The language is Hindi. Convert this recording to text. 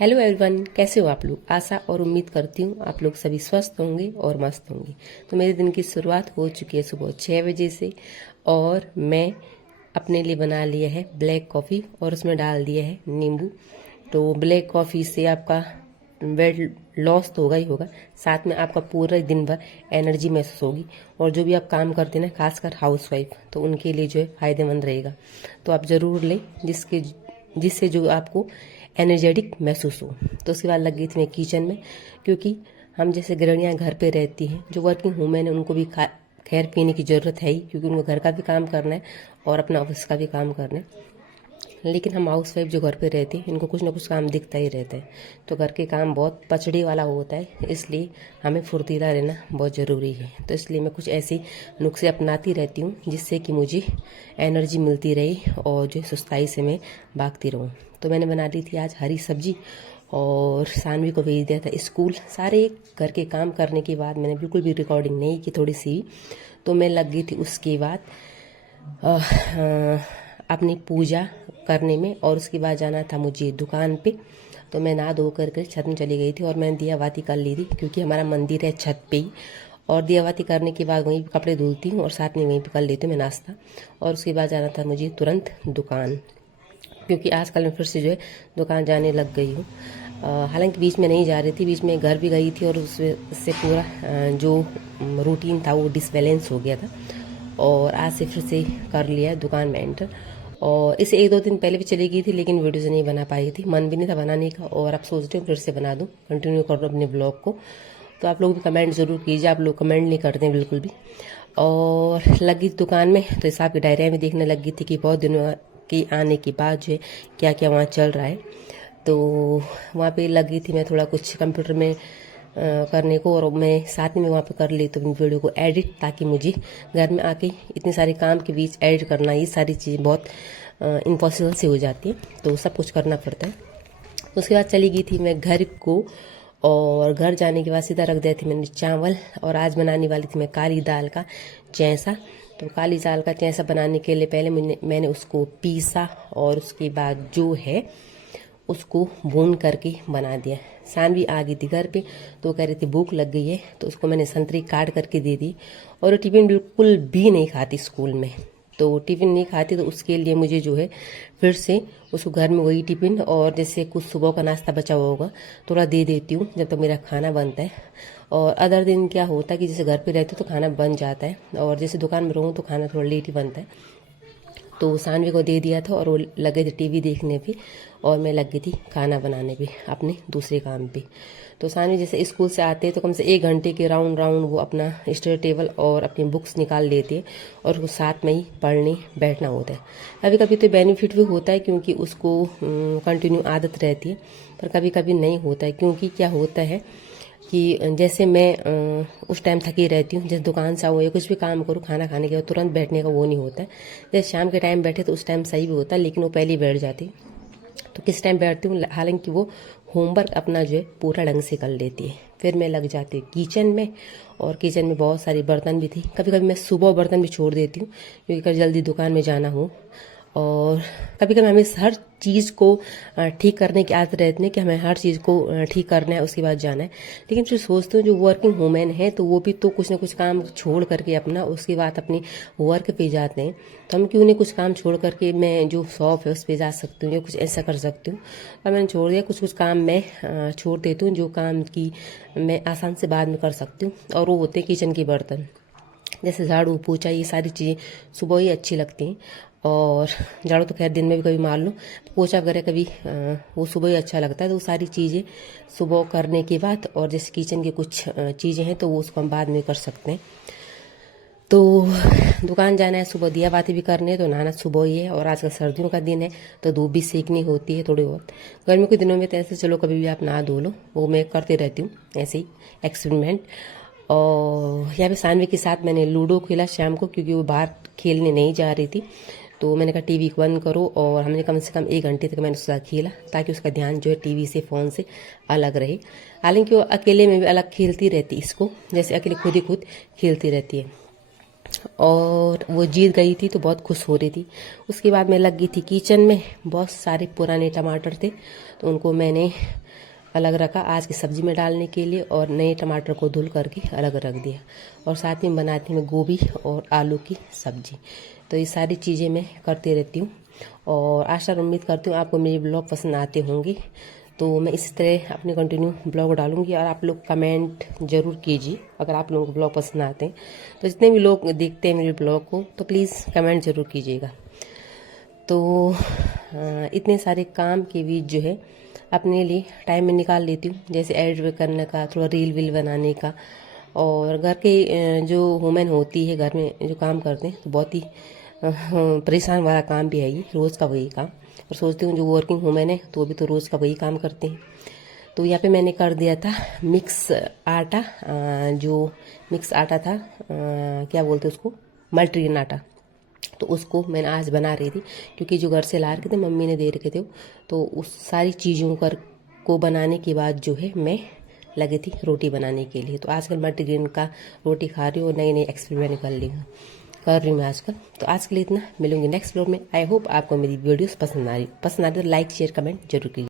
हेलो एवरीवन, कैसे हो आप लोग। आशा और उम्मीद करती हूँ आप लोग सभी स्वस्थ होंगे और मस्त होंगे। तो मेरे दिन की शुरुआत हो चुकी है सुबह 6 बजे से। और मैं अपने लिए बना लिया है ब्लैक कॉफ़ी और उसमें डाल दिया है नींबू। तो ब्लैक कॉफ़ी से आपका वेट लॉस तो होगा ही होगा, साथ में आपका पूरा दिन भर एनर्जी महसूस होगी। और जो भी आप काम करते हैं ना, खासकर हाउसवाइफ, तो उनके लिए जो है फ़ायदेमंद रहेगा। तो आप ज़रूर लें जिससे जो आपको एनर्जेटिक महसूस हो। तो उसके बाद लग गई थी मैं किचन में, क्योंकि हम जैसे गृहिणियाँ घर पे रहती हैं, जो वर्किंग वूमेन है उनको भी खैर पीने की ज़रूरत है ही, क्योंकि उनको घर का भी काम करना है और अपना ऑफिस का भी काम करना है। लेकिन हम हाउस वाइफ जो घर पे रहती हैं, इनको कुछ ना कुछ काम दिखता ही रहता है। तो घर के काम बहुत पचड़ी वाला होता है, इसलिए हमें फुर्तीला रहना बहुत ज़रूरी है। तो इसलिए मैं कुछ ऐसे नुस्खे अपनाती रहती हूँ जिससे कि मुझे एनर्जी मिलती रही और जो सुस्ताई से मैं भागती रहूँ। तो मैंने बना ली थी आज हरी सब्जी और सानवी को भेज दिया था स्कूल। सारे घर के काम करने के बाद मैंने बिल्कुल भी रिकॉर्डिंग नहीं की, थोड़ी सी। तो मैं लग गई थी उसके बाद अपनी पूजा करने में। और उसके बाद जाना था मुझे दुकान पे। तो मैं नहा धो करके छत में चली गई थी और मैंने दिया बाती कर ली थी, क्योंकि हमारा मंदिर है छत पे ही। और दिया बाती करने के बाद वहीं पे कपड़े धुलती हूँ और साथ में वहीं पे कर लेती हूँ मैं नाश्ता। और उसके बाद जाना था मुझे तुरंत दुकान, क्योंकि आजकल मैं फिर से जो है दुकान जाने लग गई हूँ। हालांकि बीच में नहीं जा रही थी, बीच में घर भी गई थी और उससे पूरा जो रूटीन था वो डिसबैलेंस हो गया था। और आज से फिर से कर लिया दुकान में एंटर। और इसे 1-2 दिन पहले भी चली गई थी, लेकिन वीडियोज़ नहीं बना पाई थी, मन भी नहीं था बनाने का। और अब सोच रही हूँ फिर से बना दूँ, कंटिन्यू कर दूँ अपने ब्लॉग को। तो आप लोग भी कमेंट ज़रूर कीजिए, आप लोग कमेंट नहीं करते हैं बिल्कुल भी। और लगी दुकान में तो हिसाब की डायरिया में देखने लगी थी कि बहुत दिनों के आने के बाद जो है क्या क्या वहाँ चल रहा है। तो वहाँ पे लगी थी मैं थोड़ा कुछ कंप्यूटर में करने को, और मैं साथ में वहाँ पे कर ली तो अपनी वीडियो को एडिट, ताकि मुझे घर में आके इतने सारे काम के बीच एडिट करना, ये सारी चीज़ें बहुत इम्पॉसिबल से हो जाती है। तो सब कुछ करना पड़ता है। उसके बाद चली गई थी मैं घर को। और घर जाने के बाद सीधा रख दिया थी मैंने चावल। और आज बनाने वाली थी मैं काली दाल का चैंसा। तो काली दाल का चैंसा बनाने के लिए पहले मैंने उसको पीसा और उसके बाद जो है उसको भून करके बना दिया। सानवी आ गई थी घर पे, तो कह रही थी भूख लग गई है, तो उसको मैंने संतरी काट करके दे दी। और वो टिफिन बिल्कुल भी नहीं खाती स्कूल में। तो टिफिन नहीं खाती, तो उसके लिए मुझे जो है फिर से उसको घर में वही टिफिन और जैसे कुछ सुबह का नाश्ता बचा हुआ होगा थोड़ा दे देती हूँ जब तक मेरा खाना बनता है। और अदर दिन क्या होता है कि जैसे घर पे रहती हूँ तो खाना बन जाता है, और जैसे दुकान में रहूँ तो खाना थोड़ा लेट ही बनता है। तो सानवी को दे दिया था और वो लगे थे टीवी देखने पे, और मैं लग गई थी खाना बनाने पे अपने दूसरे काम पे। तो सानवी जैसे स्कूल से आते हैं तो कम से 1 घंटे के राउंड राउंड वो अपना स्टडी टेबल और अपनी बुक्स निकाल लेती है और उसको साथ में ही पढ़ने बैठना होता है। कभी कभी तो बेनिफिट भी होता है, क्योंकि उसको कंटिन्यू आदत रहती है। पर कभी कभी नहीं होता है, क्योंकि क्या होता है कि जैसे मैं उस टाइम थकी रहती हूँ, जैसे दुकान से आऊँ या कुछ भी काम करूँ, खाना खाने के बाद तुरंत बैठने का वो नहीं होता है। जैसे शाम के टाइम बैठे तो उस टाइम सही भी होता है, लेकिन वो पहले ही बैठ जाती। तो किस टाइम बैठती हूँ, हालांकि वो होमवर्क अपना जो है पूरा ढंग से कर लेती है। फिर मैं लग जाती हूँ किचन में, और किचन में बहुत सारी बर्तन भी थी। कभी कभी मैं सुबह बर्तन भी छोड़ देती हूँ, क्योंकि कल जल्दी दुकान में जाना हो। और कभी कभी हमें हर चीज़ को ठीक करने की आदत रहती है कि हमें हर चीज़ को ठीक करना है उसके बाद जाना है। लेकिन फिर सोचते हो जो वर्किंग वूमेन है तो वो भी तो कुछ ना कुछ काम छोड़ करके अपना उसके बाद अपनी वर्क पे जाते हैं। तो हम क्यों नहीं कुछ काम छोड़ करके मैं जो शॉप है उस पर जा सकती हूँ या कुछ ऐसा कर सकती हूँ। और मैंने छोड़ दिया, कुछ कुछ काम मैं छोड़ देती हूँ जो काम की मैं आसान से बाद में कर सकती हूँ। और वो होते हैं किचन के बर्तन, जैसे झाड़ू पोछा, ये सारी चीज़ें सुबह ही अच्छी लगती हैं। और झाड़ू तो खैर दिन में भी कभी मार लो, पोछा वगैरह कभी वो सुबह ही अच्छा लगता है। तो वो सारी चीज़ें सुबह करने के बाद, और जैसे किचन की कुछ चीज़ें हैं तो वो उसको हम बाद में कर सकते हैं। तो दुकान जाना है, सुबह दिया बाती भी करनी है, तो नहाना सुबह ही है। और आजकल सर्दियों का दिन है तो धूप भी सेकनी होती है थोड़ी बहुत। गर्मियों के दिनों में तो ऐसे चलो कभी भी आप नहा धो लो, वो मैं करती रहती हूँ ऐसे ही एक्सपेरिमेंट। और यहाँ पे सानवी के साथ मैंने लूडो खेला शाम को, क्योंकि वो बाहर खेलने नहीं जा रही थी। तो मैंने कहा टीवी बंद करो, और हमने कम से कम 1 घंटे तक मैंने उसके साथ खेला, ताकि उसका ध्यान जो है टीवी से फ़ोन से अलग रहे। हालांकि वो अकेले में भी अलग खेलती रहती इसको, जैसे अकेले खुद ही खुद खेलती रहती है। और वो जीत गई थी तो बहुत खुश हो रही थी। उसके बाद मैं लग गई थी किचन में। बहुत सारे पुराने टमाटर थे तो उनको मैंने अलग रखा आज की सब्जी में डालने के लिए, और नए टमाटर को धुल करके अलग रख दिया। और साथ में बनाती हूँ गोभी और आलू की सब्जी। तो ये सारी चीज़ें मैं करती रहती हूँ, और आशा और उम्मीद करती हूँ आपको मेरे ब्लॉग पसंद आते होंगे। तो मैं इसी तरह अपने कंटिन्यू ब्लॉग डालूंगी, और आप लोग कमेंट जरूर कीजिए अगर आप लोगों को ब्लॉग पसंद आते हैं। तो जितने भी लोग देखते हैं मेरे ब्लॉग को, तो प्लीज़ कमेंट जरूर कीजिएगा। तो इतने सारे काम के बीच जो है अपने लिए टाइम में निकाल लेती हूँ, जैसे एडिट करने का, थोड़ा रील वील बनाने का। और घर के जो वुमेन होती है घर में जो काम करते हैं, तो बहुत ही परेशान वाला काम भी है ये, रोज़ का वही काम। और सोचती हूँ जो वर्किंग वुमेन है तो वो भी तो रोज़ का वही काम करते हैं। तो यहाँ पे मैंने कर दिया था मिक्स आटा, जो मिक्स आटा था, क्या बोलते उसको, मल्टीग्रेन आटा। तो उसको मैंने आज बना रही थी, क्योंकि जो घर से ला रखे थे मम्मी ने दे रखे थे, तो उस सारी चीज़ों को बनाने के बाद जो है मैं लगी थी रोटी बनाने के लिए। तो आजकल मल्टीग्रेन का रोटी खा रही हूँ, नई नई एक्सपेरिमेंट कर रही हूँ आजकल। तो आज के लिए इतना, मिलूंगी नेक्स्ट ब्लॉग में। आई होप आपको मेरी वीडियोस पसंद आ रही तो लाइक शेयर कमेंट जरूर कीजिए।